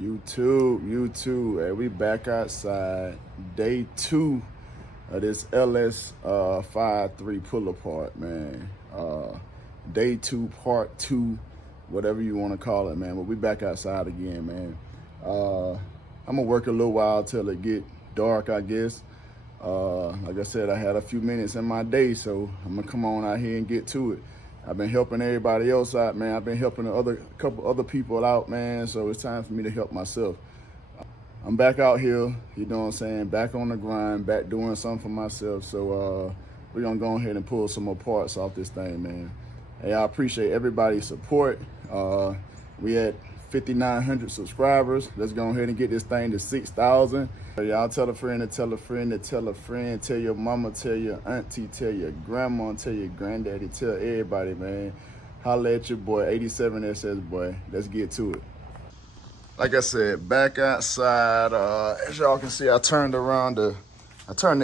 YouTube. Hey, we back outside. Day 2 of this LS 53 pull apart, man. Day 2, part 2, whatever you want to call it, man. But we back outside again, man. I'm gonna work a little while till it get dark, I guess. Like I said, I had a few minutes in my day, so I'm gonna come on out here and get to it. I've been helping everybody else out, man. I've been helping a couple other people out, man. So it's time for me to help myself. I'm back out here, you know what I'm saying? Back on the grind, back doing something for myself. So we're gonna go ahead and pull some more parts off this thing, man. Hey, I appreciate everybody's support. We at 5,900 subscribers. Let's go ahead and get this thing to 6,000. Y'all tell a friend to tell a friend to tell a friend. Tell your mama, tell your auntie, tell your grandma, tell your granddaddy, tell everybody, man. Holla at your boy, 87SS boy. Let's get to it. Like I said, back outside. As y'all can see, I turned the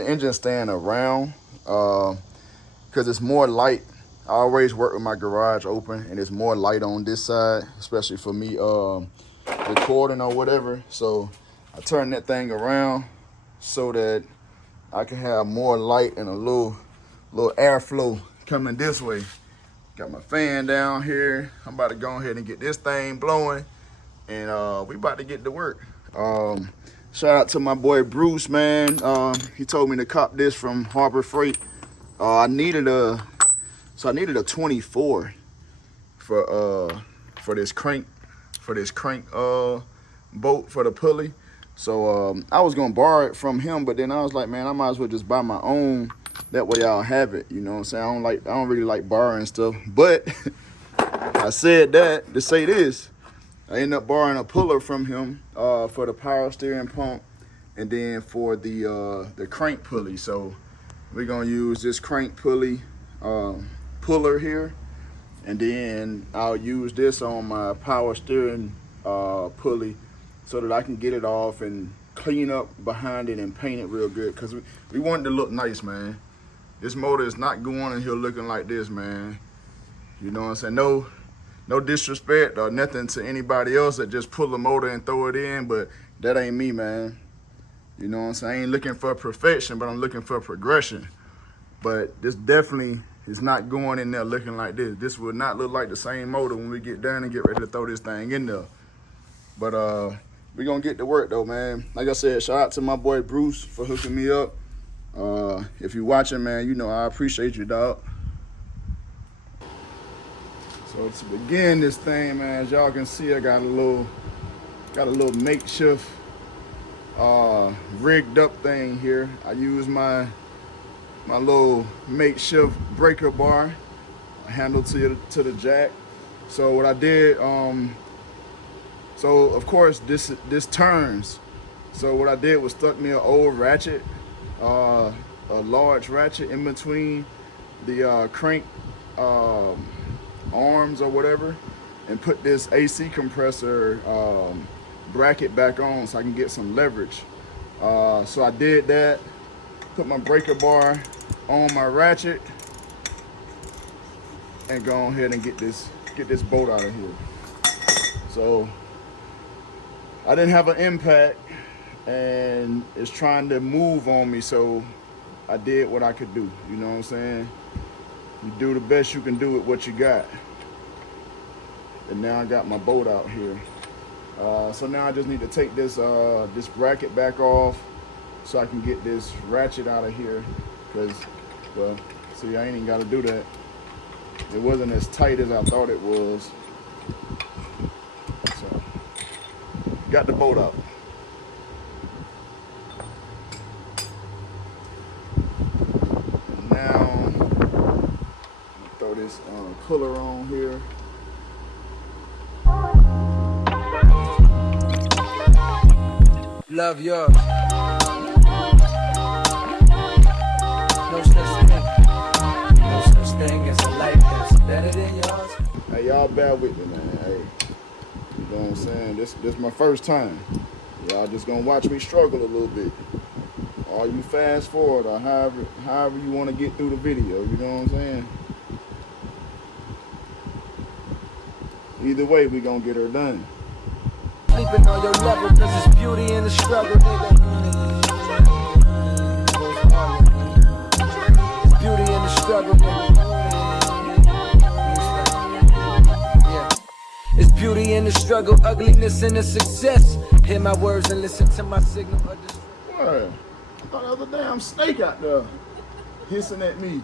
engine stand around because it's more light. I always work with my garage open, and it's more light on this side, especially for me recording or whatever. So I turn that thing around so that I can have more light and a little airflow coming this way. Got my fan down here. I'm about to go ahead and get this thing blowing, and we about to get to work. Shout out to my boy Bruce, man. He told me to cop this from Harbor Freight. I needed a 24 for this crank bolt for the pulley. So I was gonna borrow it from him, but then I was like, man, I might as well just buy my own. That way I'll have it. You know what I'm saying? I don't really like borrowing stuff. But I said that to say this. I ended up borrowing a puller from him for the power steering pump, and then for the crank pulley. So we're gonna use this crank pulley puller here, and then I'll use this on my power steering pulley so that I can get it off and clean up behind it and paint it real good, because we want it to look nice, man. This motor is not going in here looking like this, man. You know what I'm saying? No disrespect or nothing to anybody else that just pull the motor and throw it in, but that ain't me, man. You know what I'm saying? I ain't looking for perfection, but I'm looking for progression. But this definitely is not going in there looking like this. This will not look like the same motor when we get done and get ready to throw this thing in there. But we're gonna get to work though, man. Like I said, shout out to my boy Bruce for hooking me up. If you're watching, man, you know I appreciate you, dog. So to begin this thing, man, as y'all can see, I got a little makeshift rigged up thing here. I use my little makeshift breaker bar handle to the jack. So what I did, so of course this turns. So what I did was stuck me an old ratchet, a large ratchet in between the crank arms or whatever, and put this AC compressor bracket back on so I can get some leverage. So I did that. Put my breaker bar on my ratchet and go ahead and get this bolt out of here. So I didn't have an impact and it's trying to move on me, so I did what I could do. You know what I'm saying? You do the best you can do with what you got. And now I got my bolt out here. So now I just need to take this bracket back off so I can get this ratchet out of here, because, well, see, I ain't even got to do that. It wasn't as tight as I thought it was. So, got the bolt out. Now, throw this puller on here. Love yours. No such thing. No such thing as a life that's better than yours. Hey, y'all bear with me, man. Hey, you know what I'm saying? This my first time. Y'all just gonna watch me struggle a little bit. Or you fast forward, or however you want to get through the video. You know what I'm saying? Either way, we gonna get her done. Only keeping on your level, cause it's beauty in the struggle, nigga. It's beauty in the struggle, nigga. Yeah. It's beauty in the struggle, ugliness in the success. Hear my words and listen to my signal of distress. What? I thought there was a damn snake out there hissing at me.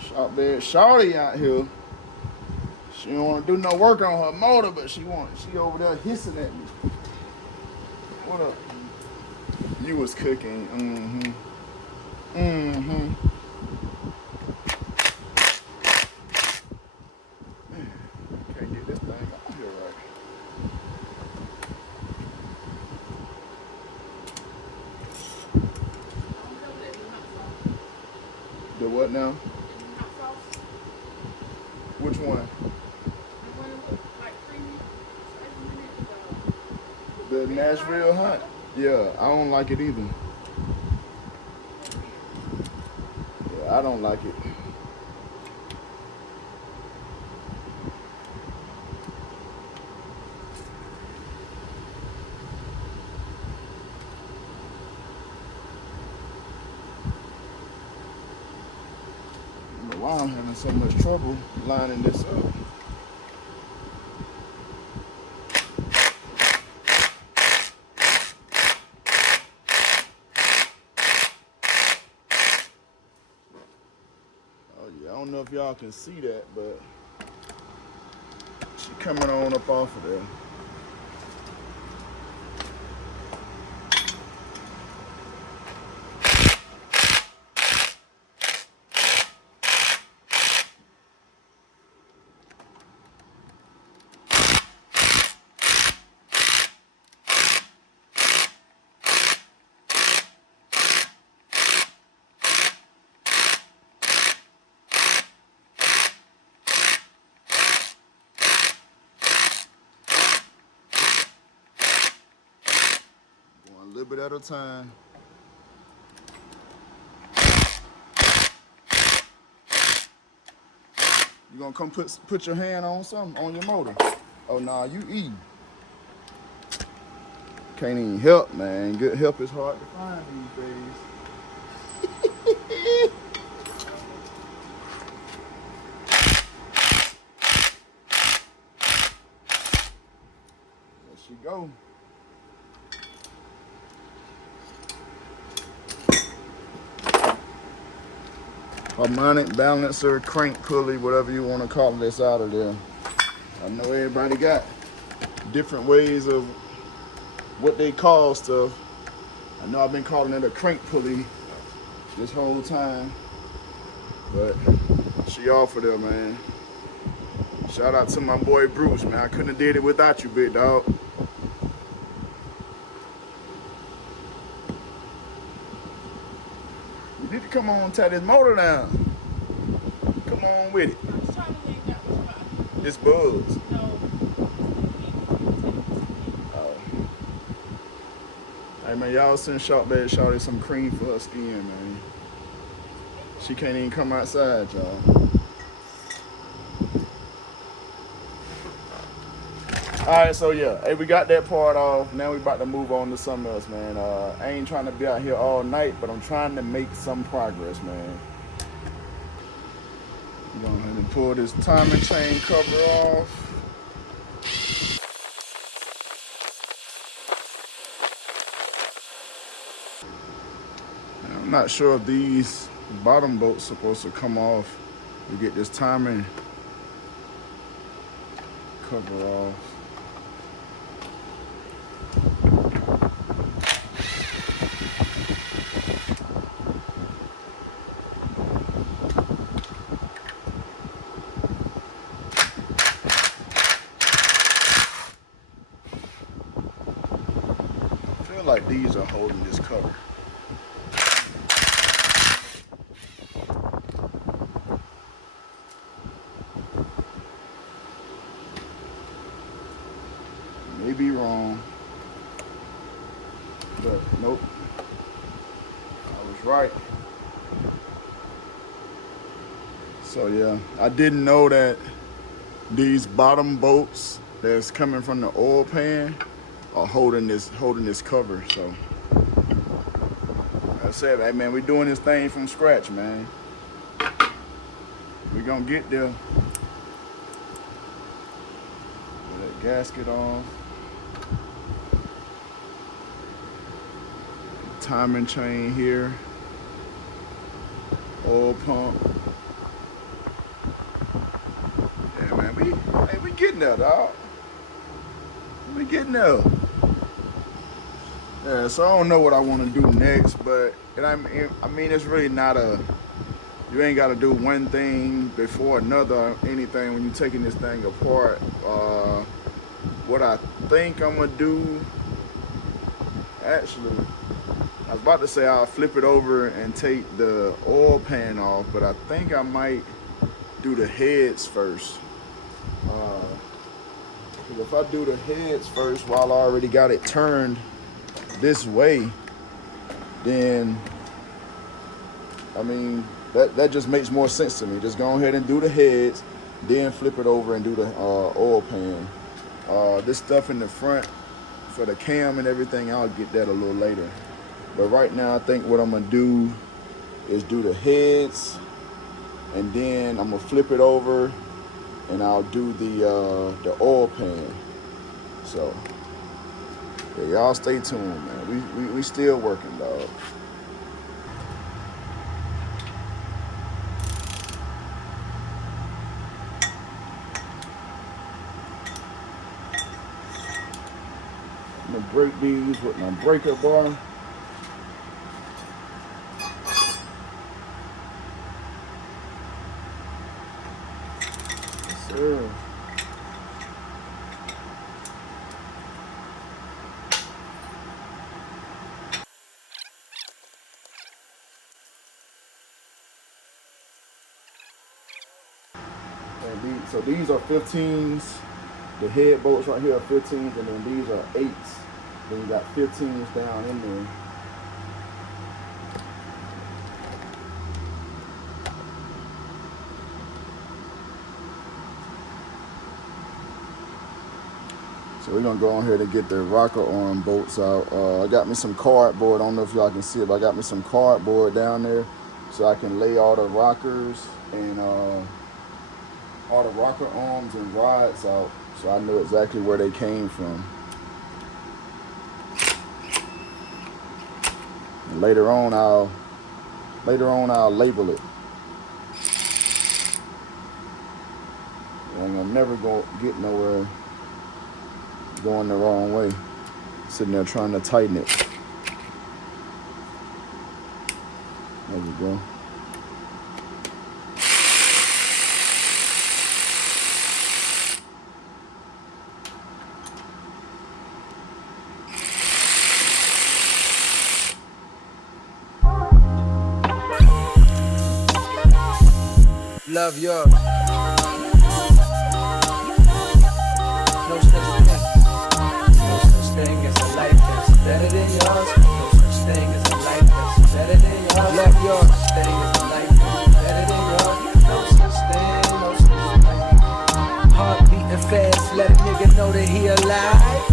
Short bed shorty out here. She don't want to do no work on her motor, but she over there hissing at me. What up? You was cooking. Man, can't get this thing out here right. The what now? Which one? The Nashville hot? Yeah, I don't like it either. Yeah, I don't like it. I don't know why I'm having so much trouble lining this up. I don't know if y'all can see that, but she coming on up off of there. A little bit at a time. You gonna come put your hand on something on your motor? Oh nah, you eating. Can't even help, man. Good help is hard to find these days. There she go. Harmonic balancer, crank pulley, whatever you want to call this out of there. I know everybody got different ways of what they call stuff. I know I've been calling it a crank pulley this whole time, but she offered it, man. Shout out to my boy Bruce, man. I couldn't have did it without you, big dog. You need to come on, tie this motor down. Come on with it. I was trying to think that was about. It's Buzz. No. Oh. Hey man, y'all send Shawty some cream for her skin, man. She can't even come outside, y'all. Alright, so yeah, hey, we got that part off. Now we about to move on to something else, man. I ain't trying to be out here all night, but I'm trying to make some progress, man. Go ahead and pull this timing chain cover off. Now, I'm not sure if these bottom bolts supposed to come off to get this timing cover off. Like these are holding this cover. May be wrong, but nope, I was right. So yeah, I didn't know that These bottom bolts that's coming from the oil pan are holding this cover. So like I said, hey man, we're doing this thing from scratch, man. We're gonna get there. Put that gasket on. Timing chain here. Oil pump. Yeah, man, we getting there, dog. We getting there. Yeah, so I don't know what I want to do next, but I mean, it's really not you ain't got to do one thing before another or anything when you're taking this thing apart. What I think I'm gonna do, actually, I was about to say I'll flip it over and take the oil pan off, but I think I might do the heads first. Because if I do the heads first while I already got it turned this way, then, I mean, that just makes more sense to me. Just go ahead and do the heads, then flip it over and do the oil pan. This stuff in the front for the cam and everything, I'll get that a little later. But right now, I think what I'm gonna do is do the heads, and then I'm gonna flip it over, and I'll do the oil pan. So, yeah, y'all stay tuned, man. We still working, dog. I'm gonna break these with my breaker bar. Sure. So these are 15s. The head bolts right here are 15s, and then these are 8s. Then you got 15s down in there. So we're gonna go on here to get the rocker arm bolts out. I got me some cardboard. I don't know if y'all can see it, but I got me some cardboard down there so I can lay all the rockers and all the rocker arms and rods out, so I know exactly where they came from. And later on I'll label it. I'm gonna never get nowhere going the wrong way, sitting there trying to tighten it. There we go. Love yours. No such thing. No such thing as a life that's better than yours. No such thing as a life that's better than yours. Love yours. Thing is a life that's better than yours. No such thing. No such thing. Heart beating fast. Let a nigga know that he alive.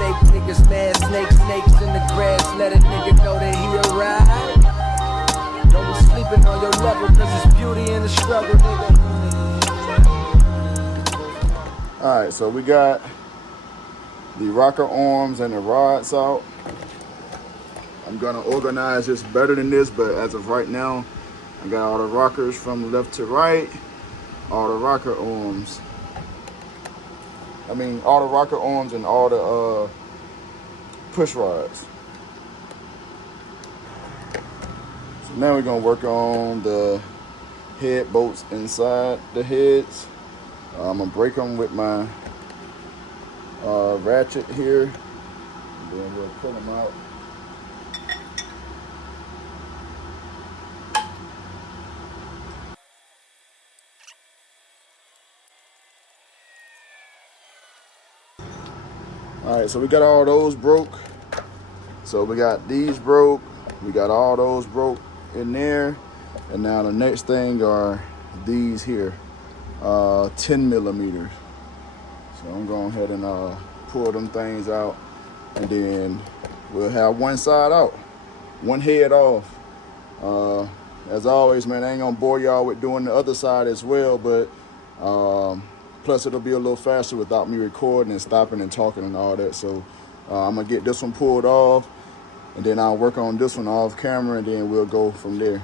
Fake niggas mad. Snakes in the grass. Let a nigga know that he arrived. Don't be sleeping on your level, cause it's beauty in the struggle, nigga. Alright, so we got the rocker arms and the rods out. I'm gonna organize this better than this, but as of right now, I got all the rockers from left to right, all the rocker arms. I mean, all the rocker arms and all the push rods. So now we're gonna work on the head bolts inside the heads. I'm gonna break them with my ratchet here, and then we'll pull them out. All right, so we got all those broke. So we got these broke. We got all those broke in there. And now the next thing are these here. 10 millimeters. So I'm going ahead and pull them things out, and then we'll have one side out, one head off. As always, man, I ain't gonna bore y'all with doing the other side as well, but plus it'll be a little faster without me recording and stopping and talking and all that. So I'm gonna get this one pulled off, and then I'll work on this one off camera, and then we'll go from there.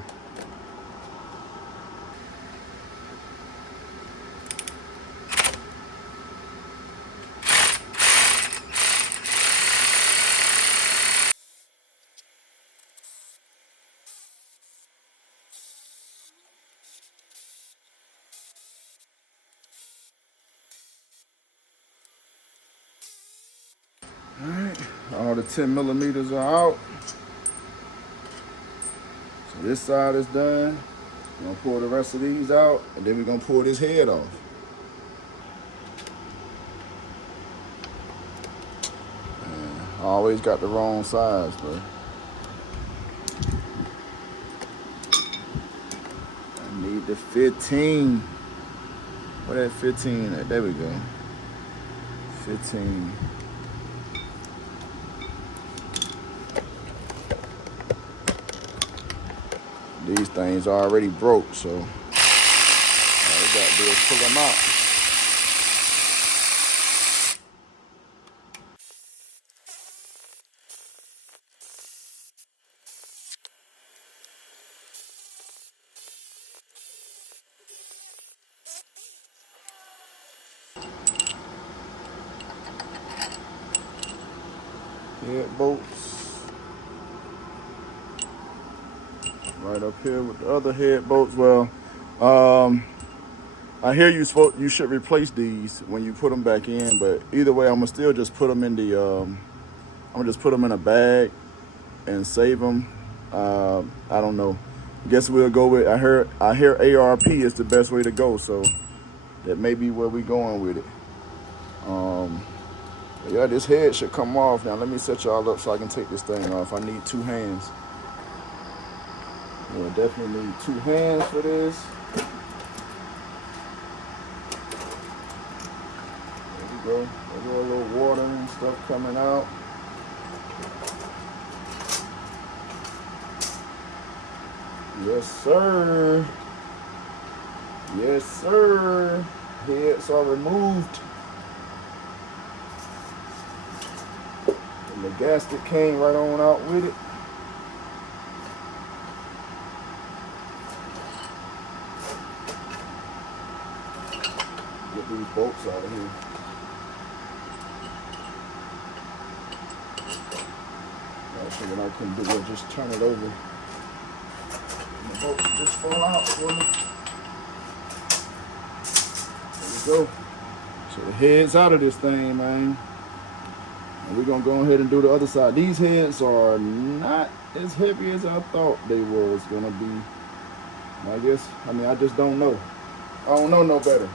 All right, all the 10 millimeters are out. So this side is done. We're gonna pull the rest of these out, and then we're gonna pull this head off. Man, I always got the wrong size, bro. I need the 15. Where that 15 at? There we go. 15. These things are already broke, so all we got to do is pull them out. Head bolts right up here with the other head bolts. Well, I hear you should replace these when you put them back in, but either way, I'm gonna still just put them in the I'm gonna just put them in a bag and save them. I don't know. Guess we'll go with. I hear ARP is the best way to go, so that may be where we going with it. Yeah, this head should come off. Now let me set y'all up so I can take this thing off. I need 2 hands. We'll definitely need 2 hands for this. There we go. There's a little water and stuff coming out. Yes, sir. Yes, sir. Heads are removed. And the gasket came right on out with it. Get these bolts out of here. Actually, what I can do is just turn it over. And the bolts just fall out for me. There we go. So the head's out of this thing, man. And we're gonna go ahead and do the other side. These heads are not as heavy as I thought they was gonna be. I just don't know. I don't know no better.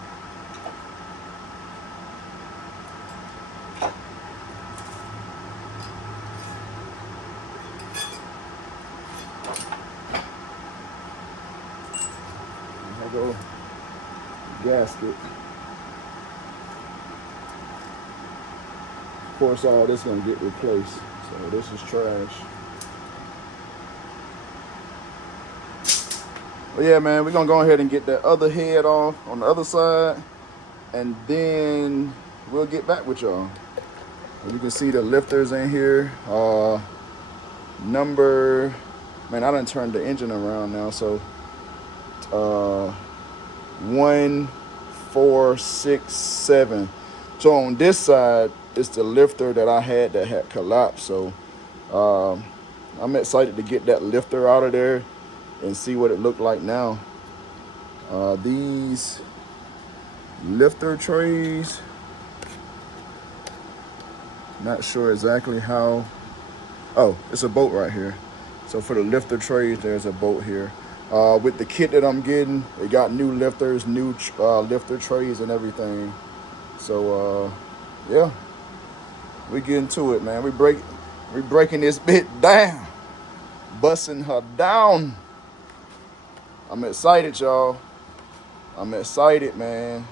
There go. Gasket. Of course, all this gonna get replaced. So this is trash. But yeah, man, we're gonna go ahead and get that other head off on the other side, and then we'll get back with y'all. You can see the lifters in here. Number, man, I done turned the engine around now, so 1, 4, 6, 7. So on this side, it's the lifter that I had that had collapsed. So I'm excited to get that lifter out of there and see what it looked like now. These lifter trays, not sure exactly how. Oh, it's a bolt right here. So for the lifter trays, there's a bolt here. With the kit that I'm getting, they got new lifters, new lifter trays and everything. So yeah, we getting to it, man. We breaking this bit down, busting her down. I'm excited, y'all. I'm excited, man.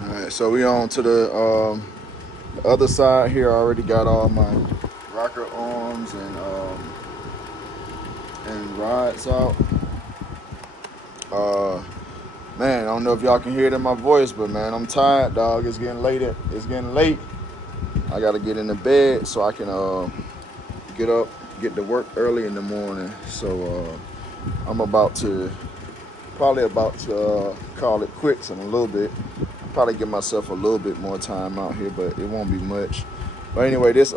All right, so we on to the other side here. I already got all my rocker arms and rods out. Man, I don't know if y'all can hear it in my voice, but man, I'm tired, dog. It's getting late. It's getting late. I gotta get into bed so I can get up, get to work early in the morning. So I'm probably about to call it quits in a little bit. Probably give myself a little bit more time out here, but it won't be much. But anyway, this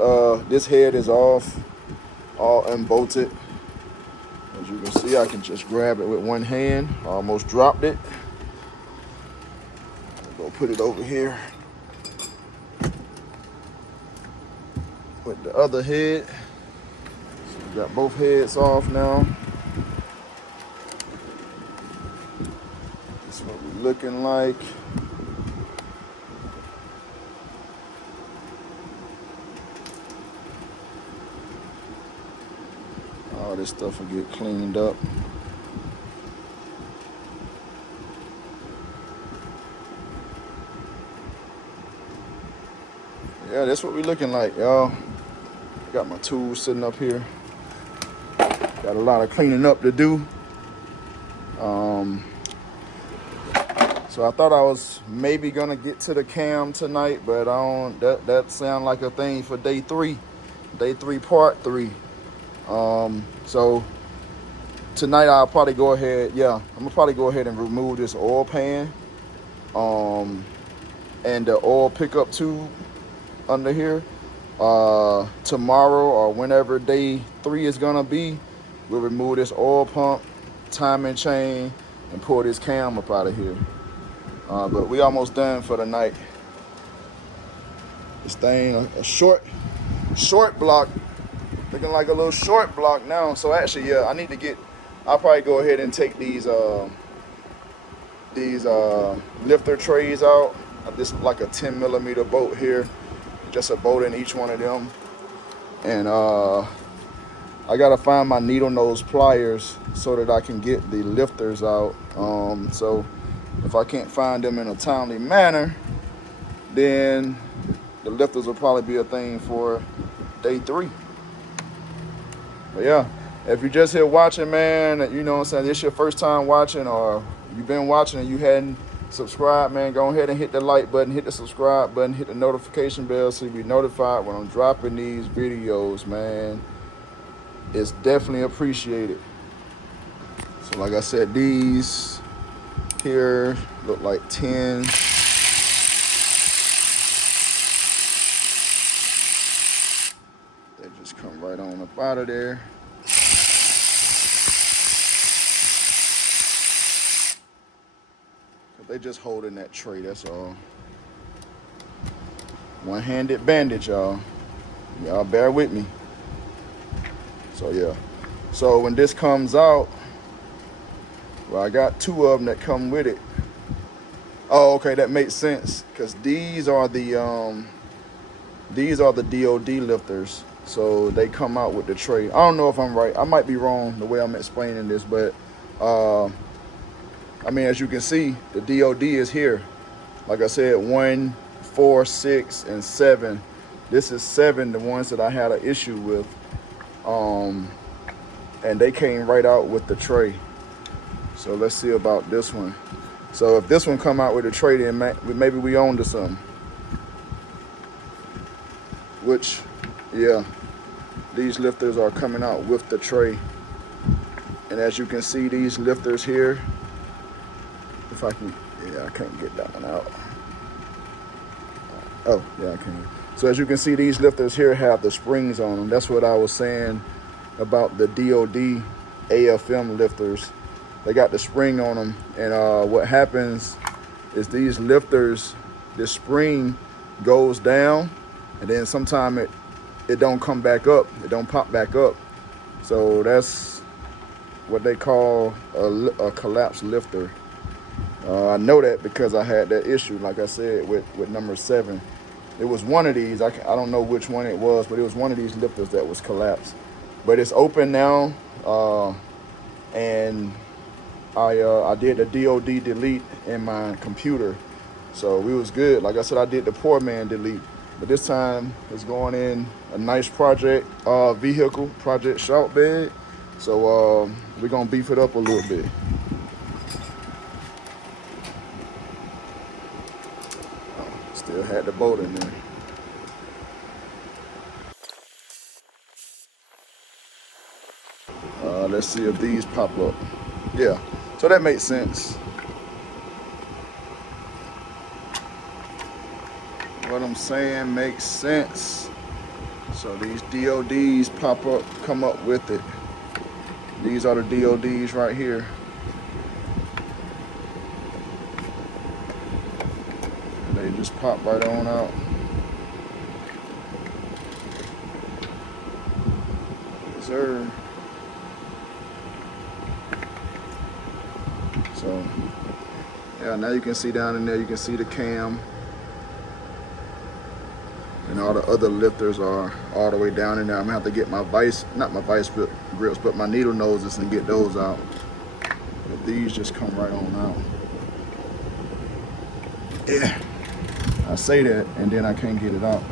head is off, all unbolted. As you can see, I can just grab it with one hand. I almost dropped it. I'll go put it over here with the other head. So we got both heads off now. This is what we're looking like. All this stuff will get cleaned up. Yeah, that's what we're looking like, y'all. Got my tools sitting up here. Got a lot of cleaning up to do. So I thought I was maybe gonna get to the cam tonight, but I don't. That sound like a thing for day 3, part 3. So tonight I'll probably go ahead. Yeah, I'm gonna probably go ahead and remove this oil pan, and the oil pickup tube under here. Tomorrow or whenever day 3 is gonna be, we'll remove this oil pump, timing chain, and pull this cam up out of here. But we almost done for the night. This thing, a short block, looking like a little short block now. So actually, yeah, I'll probably go ahead and take these lifter trays out. This is like a 10mm bolt here, just a bolt in each one of them. And I gotta find my needle nose pliers so that I can get the lifters out. So if I can't find them in a timely manner, then the lifters will probably be a thing for day 3. But yeah, if you're just here watching, man, you know what I'm saying, this your first time watching, or you've been watching and you hadn't subscribed, man, go ahead and hit the like button, hit the subscribe button, hit the notification bell so you be notified when I'm dropping these videos, man. It's definitely appreciated. So like I said, these here look like 10. They just come right on up out of there. They just holding that tray, that's all. One-handed bandage, y'all. Y'all bear with me. So yeah. So when this comes out, well, I got 2 of them that come with it. Oh, okay, that makes sense, because these are the DOD lifters. So they come out with the tray. I don't know if I'm right. I might be wrong the way I'm explaining this, but I mean, as you can see, the DOD is here. Like I said, 1, 4, 6, and 7. This is 7, the ones that I had an issue with. And they came right out with the tray. So let's see about this one. So if this one come out with a tray, then maybe we own to something. Which, yeah, these lifters are coming out with the tray. And as you can see, these lifters here, if I can, yeah, I can't get that one out. Oh, yeah, I can. So as you can see, these lifters here have the springs on them. That's what I was saying about the DOD AFM lifters. They got the spring on them. And what happens is these lifters, the spring goes down, and then sometime it don't come back up. It don't pop back up. So that's what they call a collapsed lifter. I know that because I had that issue, like I said, with number 7. It was one of these. I don't know which one it was, but it was one of these lifters that was collapsed. But it's open now, and I did the DOD delete in my computer, so we was good. Like I said, I did the poor man delete, but this time it's going in a nice project vehicle, project shout bed. So we're gonna beef it up a little bit. Still had the boat in there. Let's see if these pop up. Yeah, so that makes sense. What I'm saying makes sense. So these DODs pop up, come up with it. These are the DODs right here. They just pop right on out. Yes, sir. So, yeah, now you can see down in there, you can see the cam. And all the other lifters are all the way down in there. I'm gonna have to get my not my vice grips, but my needle noses and get those out. But these just come right on out. Yeah, I say that and then I can't get it out.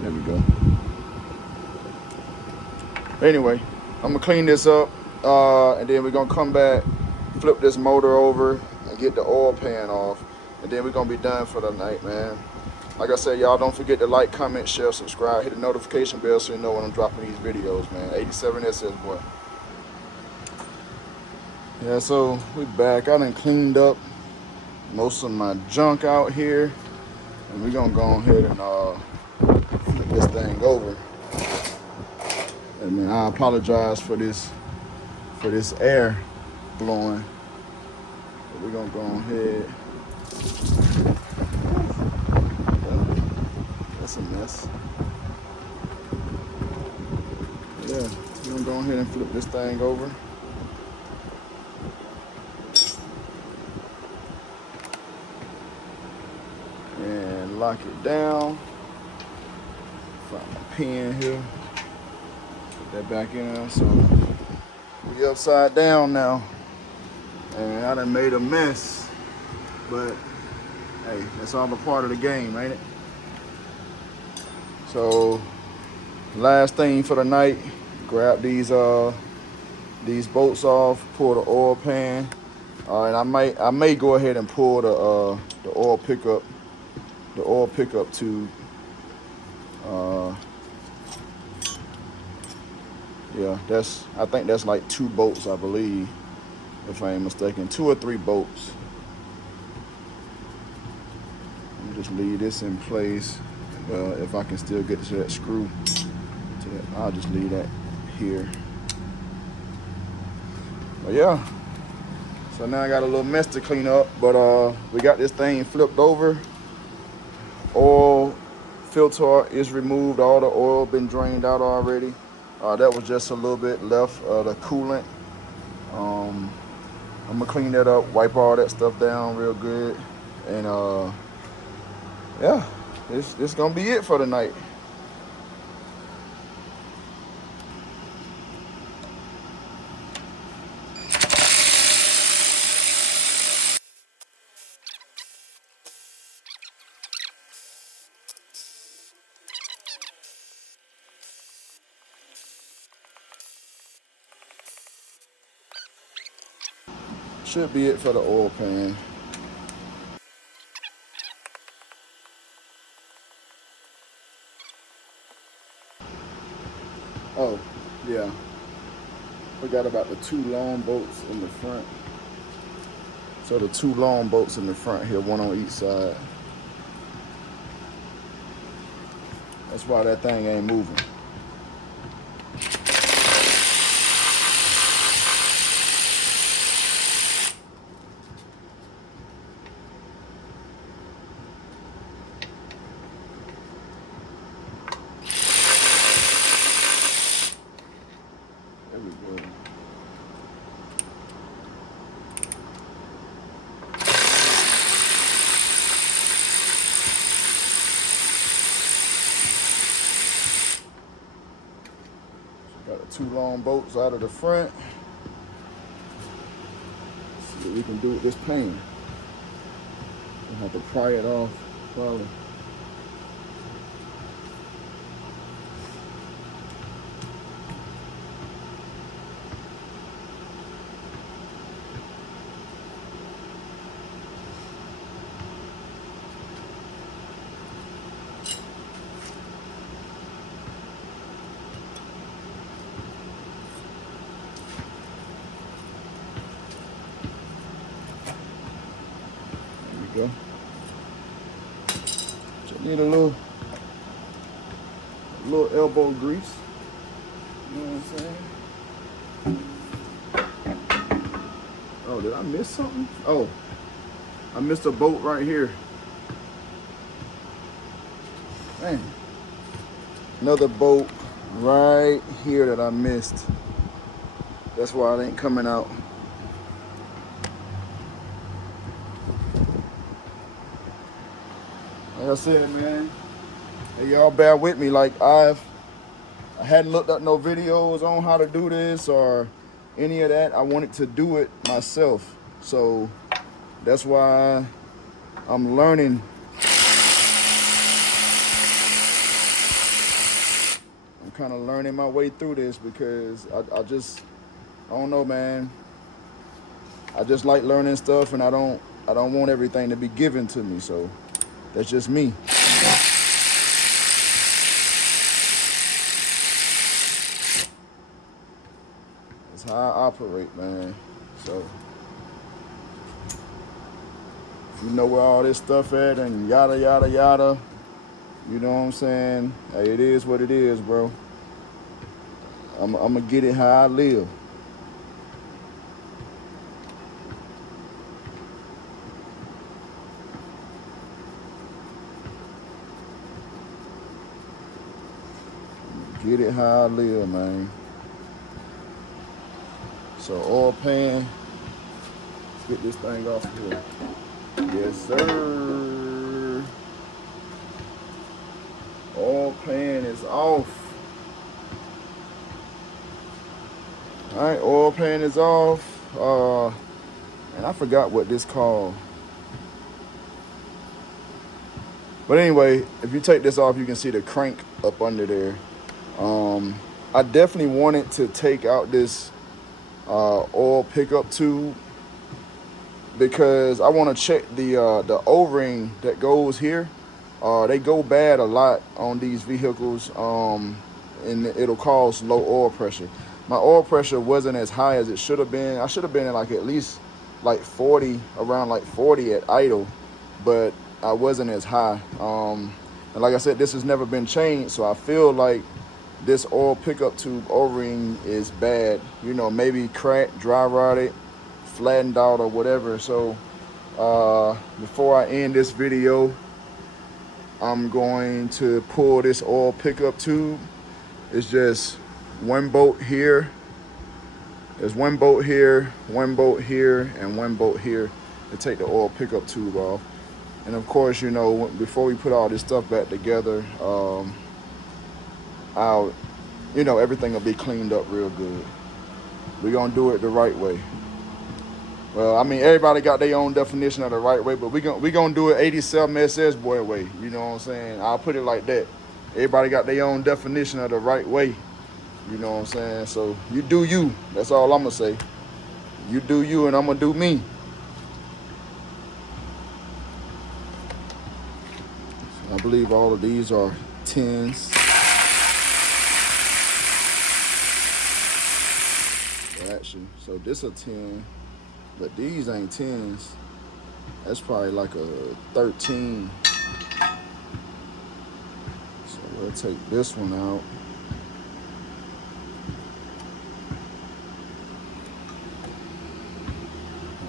There we go. Anyway, I'm gonna clean this up and then we're gonna come back, flip this motor over and get the oil pan off. And then we're gonna be done for the night, man. Like I said, y'all don't forget to like, comment, share, subscribe, hit the notification bell so you know when I'm dropping these videos, man. 87SS, boy. Yeah, so we back. I done cleaned up most of my junk out here. And we're gonna go ahead and flip this thing over. And man, I apologize for this air blowing. But we're gonna go ahead. That's a mess. Yeah, we're gonna go ahead and flip this thing over. And lock it down. Find my pen here. Put that back in there. So we upside down now. And I done made a mess. But hey, that's all a part of the game, ain't it? So last thing for the night, grab these bolts off, pull the oil pan, and I may go ahead and pull the oil pickup tube. Yeah, I think that's like 2 bolts, I believe, if I ain't mistaken, 2 or 3 bolts. Just leave this in place. If I can still get to that screw, I'll just leave that here. But yeah, so now I got a little mess to clean up, but we got this thing flipped over. Oil filter is removed, all the oil been drained out already. That was just a little bit left, the coolant. I'm gonna clean that up, wipe all that stuff down real good, and yeah, this gonna be it for the night. Should be it for the oil pan. Oh, yeah. Forgot about the 2 long bolts in the front. So the 2 long bolts in the front here, 1 on each side. That's why that thing ain't moving. There we go. Got the 2 long bolts out of the front. we can do with this paint. We'll have to pry it off, probably. Go. Just need a little elbow grease. You know what I'm saying? Oh, did I miss something? Oh, I missed a bolt right here. Man, another bolt right here that I missed. That's why it ain't coming out. Like I said, man, hey, y'all bear with me. Like I hadn't looked up no videos on how to do this or any of that. I wanted to do it myself. So that's why I'm learning. I'm kind of learning my way through this because I don't know, man. I just like learning stuff, and I don't want everything to be given to me. So that's just me. That's how I operate, man. So if you know where all this stuff at and yada yada yada, you know what I'm saying? Hey, it is what it is, bro. I'm gonna get it how I live. Get it how I live, man. So oil pan. Let's get this thing off here. Yes, sir. Oil pan is off. All right, oil pan is off. And I forgot what this called. But anyway, if you take this off, you can see the crank up under there. I definitely wanted to take out this oil pickup tube because I want to check the O-ring that goes here. They go bad a lot on these vehicles, and it'll cause low oil pressure. My oil pressure wasn't as high as it should have been. I should have been at least 40, around 40 at idle, but I wasn't as high. And like I said, this has never been changed, so I feel like this oil pickup tube O-ring is bad. You know, maybe cracked, dry rotted, flattened out, or whatever. So before I end this video, I'm going to pull this oil pickup tube. It's just one bolt here. There's one bolt here, one bolt here, and one bolt here to take the oil pickup tube off. And of course, you know, before we put all this stuff back together, everything will be cleaned up real good. We're gonna do it the right way. Well, I mean, everybody got their own definition of the right way, but we gonna do it 87 SS boy way. You know what I'm saying? I'll put it like that. Everybody got their own definition of the right way. You know what I'm saying? So you do you. That's all I'm gonna say. You do you, and I'm gonna do me. I believe all of these are 10s. Actually, so this a 10, but these ain't 10s. That's probably like a 13. So we'll take this one out.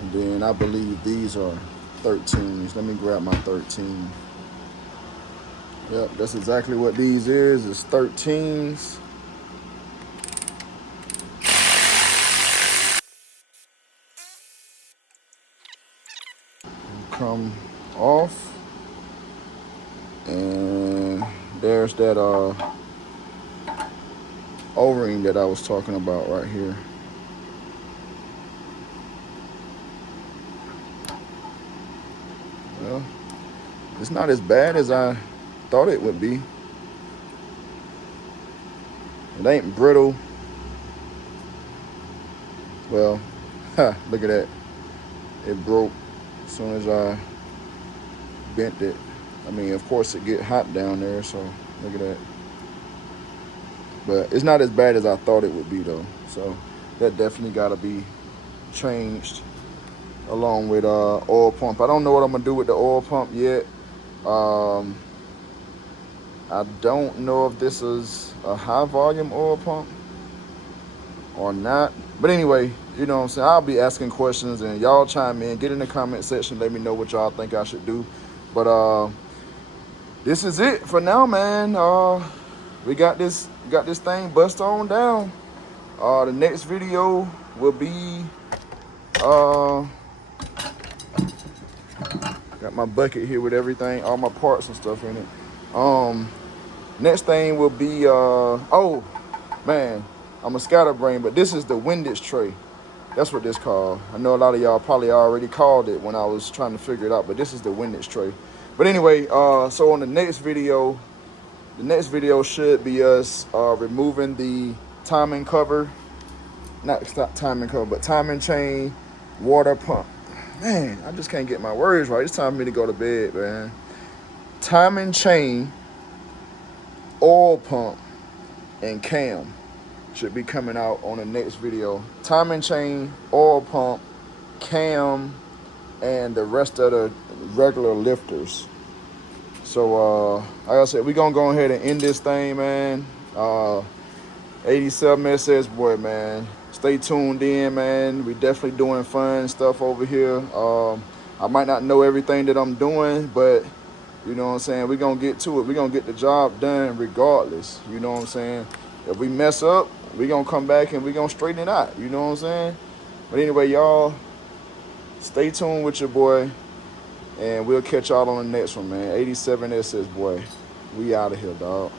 And then I believe these are 13s. Let me grab my 13. Yep, that's exactly what these is. It's 13s. Come off, and there's that O-ring that I was talking about right here. Well, it's not as bad as I thought it would be. It ain't brittle. Well, look at that. It broke as soon as I bent it. I mean, of course, it get hot down there, so look at that. But it's not as bad as I thought it would be, though. So that definitely got to be changed along with oil pump. I don't know what I'm going to do with the oil pump yet. I don't know if this is a high volume oil pump or not. But anyway, you know what I'm saying? I'll be asking questions and y'all chime in. Get in the comment section. Let me know what y'all think I should do. But this is it for now, man. We got this thing bust on down. The next video will be got my bucket here with everything, all my parts and stuff in it. Next thing will be oh man, I'm a scatterbrain, but this is the windage tray. That's what this called. I know a lot of y'all probably already called it when I was trying to figure it out, but this is the windage tray. But anyway, so on the next video should be us removing the timing cover, not timing cover, but timing chain, water pump. Man, I just can't get my words right. It's time for me to go to bed, man. Timing chain, oil pump, and cam should be coming out on the next video. Timing chain, oil pump, cam, and the rest of the regular lifters. So like I said, we're gonna go ahead and end this thing, man. 87SS boy, man. Stay tuned in, man. We definitely doing fun stuff over here. I might not know everything that I'm doing, but you know what I'm saying, we're gonna get to it. We're gonna get the job done regardless. You know what I'm saying? If we mess up, we're gonna come back and we're gonna straighten it out. You know what I'm saying? But anyway, y'all, stay tuned with your boy. And we'll catch y'all on the next one, man. 87SS boy. We out of here, dog.